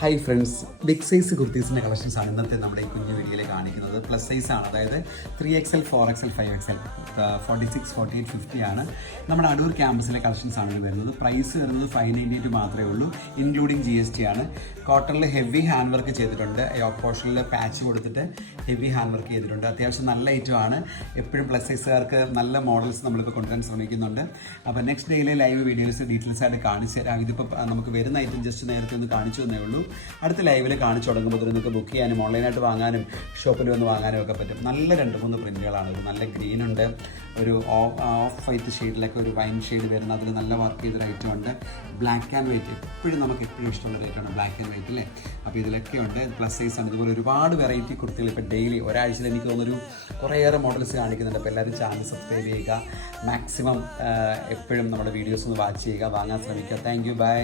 Hi friends, big size കുർത്തീസിൻ്റെ collections ആണ് ഇന്നത്തെ നമ്മുടെ ഈ കുഞ്ഞു വീഡിയോയിൽ കാണിക്കുന്നത്. പ്ലസ് സൈസ് ആണ്, അതായത് 3XL 4XL 5XL 46 48 50 ആണ്. നമ്മുടെ അടൂർ ക്യാമ്പസിലെ കളക്ഷൻസ് ആണ് ഇത് വരുന്നത്. പ്രൈസ് വരുന്നത് 598 മാത്രമേ ഉള്ളൂ, ഇൻക്ലൂഡിങ് GST ആണ്. കോട്ടണിൽ ഹെവി ഹാൻഡ് വർക്ക് ചെയ്തിട്ടുണ്ട്, യോക്ക് പോർഷനിൽ പാച്ച് കൊടുത്തിട്ട് ഹെവി ഹാൻഡ് വർക്ക് ചെയ്തിട്ടുണ്ട്. അത്യാവശ്യം നല്ല ഐറ്റം ആണ്. എപ്പോഴും പ്ലസ് സൈസുകാർക്ക് നല്ല മോഡൽസ് നമ്മളിപ്പോൾ കൊണ്ടുവരാൻ ശ്രമിക്കുന്നുണ്ട്. അപ്പോൾ നെക്സ്റ്റ് ഡേയിലെ ലൈവ് വീഡിയോസ് ഡീറ്റെയിൽസ് ആയിട്ട് കാണിച്ചു തരാം. ഇതിപ്പോൾ നമുക്ക് വരുന്ന ഐറ്റം ജസ്റ്റ് നേരത്തെ ഒന്ന് കാണിച്ചു തന്നേ ഉള്ളൂ. അടുത്ത ലൈവിൽ കാണിച്ചു തുടങ്ങുമ്പോൾ നിങ്ങൾക്ക് ബുക്ക് ചെയ്യാനും ഓൺലൈനായിട്ട് വാങ്ങാനും ഷോപ്പിൽ വന്ന് വാങ്ങാനും ഒക്കെ പറ്റും. നല്ല 2-3 പ്രിൻറ്റുകളാണ്. ഒരു നല്ല ഗ്രീൻ ഉണ്ട്, ഒരു ഓഫ് വൈറ്റ് ഷെയ്ഡിലൊക്കെ ഒരു വൈൻ ഷെയ്ഡ് വരുന്ന അതിൽ നല്ല വർക്ക് ചെയ്തൊരു ഐറ്റം ഉണ്ട്. ബ്ലാക്ക് ആൻഡ് വൈറ്റ് നമുക്ക് എപ്പോഴും ഇഷ്ടമുള്ള റേറ്റാണ് ബ്ലാക്ക് ആൻഡ് വൈറ്റ് അല്ലേ. അപ്പോൾ ഇതിലൊക്കെ ഉണ്ട്. പ്ലസ് സൈസ് ആണ്. ഇതുപോലെ ഒരുപാട് വെറൈറ്റി കുർത്തികൾ ഇപ്പോൾ ഡെയിലി ഒരാഴ്ചയിൽ എനിക്ക് തോന്നുന്നൊരു കുറേയേറെ മോഡൽസ് കാണിക്കുന്നുണ്ട്. അപ്പോൾ എല്ലാവരും ചാനൽ സബ്സ്ക്രൈബ് ചെയ്യുക. മാക്സിമം എപ്പോഴും നമ്മുടെ വീഡിയോസ് ഒന്ന് വാച്ച് ചെയ്യുക, വാങ്ങാൻ ശ്രമിക്കുക. Thank you, by.